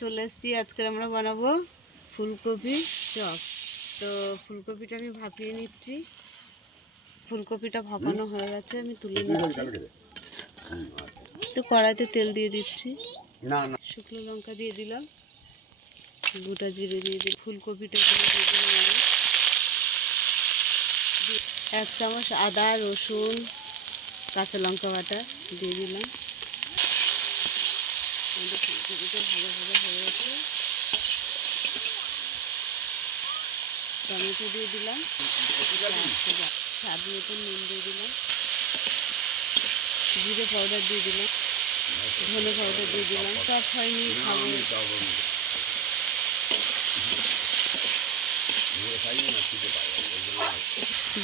চলে এসেছি। আজকে আমরা বানাবো ফুলকপি চপ। তো ফুলকপিটা আমি ভাপিয়ে নিচ্ছি। ফুলকপিটা ভাপানো হয়ে গেছে, আমি তুলে নিচ্ছি। তো কড়াইতে তেল দিয়ে দিচ্ছি, শুকনো লঙ্কা দিয়ে দিলাম, গোটা জিরে দিয়ে দিলাম, ফুলকপিটা দিয়ে দিলাম, 1 চামচ আদা রসুন কাঁচা লঙ্কা বাটা দিয়ে দিলাম। ফুলকপিটা ভাজা ভাজা হয়ে গেছে। টমেটো দিয়ে দিলাম, স্বাদ মতো নুন দিয়ে দিলাম, জিরে পাউডার দিয়ে দিলাম, ধনে পাউডার দিয়ে দিলাম। টক হয়নি, খাবো।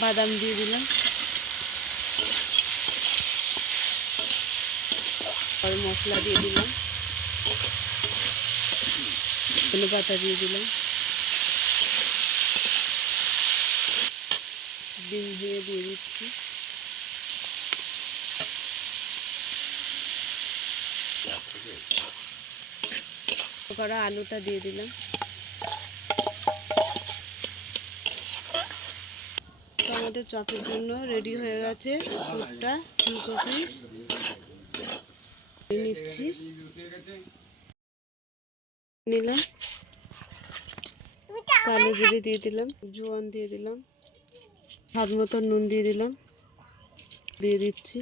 বাদাম দিয়ে দিলাম, আর মশলা দিয়ে দিলাম, ধনে পাতা দিয়ে দিলাম, ডিম ভেঙে দিয়ে দিচ্ছি, করা আলুটা দিয়ে দিলাম। তো আমাদের চপের জন্য রেডি হয়ে গেছে স্যুপটা। ফুলকপি নিচ্ছি, নিলাম, কালো জিরে দিয়ে দিলাম, জোয়ান দিয়ে দিলাম, স্বাদ মতো নুন দিয়ে দিলাম, দিয়ে দিচ্ছি,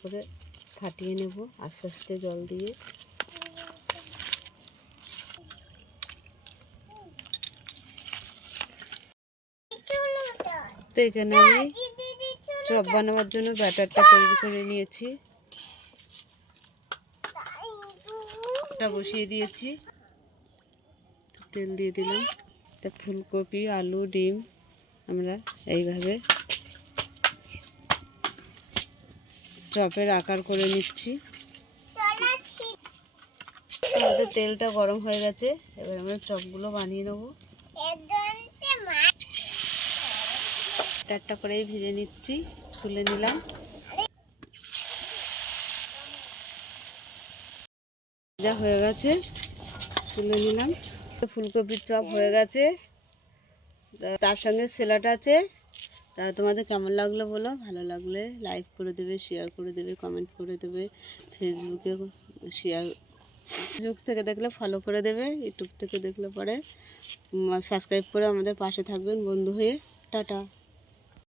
করে ফাটিয়ে নেব আস্তে আস্তে জল দিয়ে। তো এখানে আমি চপ বানাবার জন্য ব্যাটারটা তৈরি করে নিয়েছি, এটা বসিয়ে দিয়েছি, তেল দিয়ে দিলাম। এটা ফুলকপি আলু ডিম আমরা এইভাবে চপের আকার করে নিচ্ছি। আমাদের তেলটা গরম হয়ে গেছে, এবার আমরা চপগুলো বানিয়ে নেব। একটা করেই ভেজে নিচ্ছি, তুলে নিলাম। যা হয়ে গেছে তুলে নিলাম। ফুলকপির চপ হয়ে গেছে, তার সঙ্গে স্যালাড আছে। তা তোমাদের কেমন লাগলো বলো, ভালো লাগলে লাইক করে দেবে, শেয়ার করে দেবে, কমেন্ট করে দেবে, ফেসবুকে শেয়ার, ফেসবুক থেকে দেখলে ফলো করে দেবে, ইউটিউব থেকে দেখলে পরে সাবস্ক্রাইব করে আমাদের পাশে থাকবেন বন্ধু হয়ে। টাটা।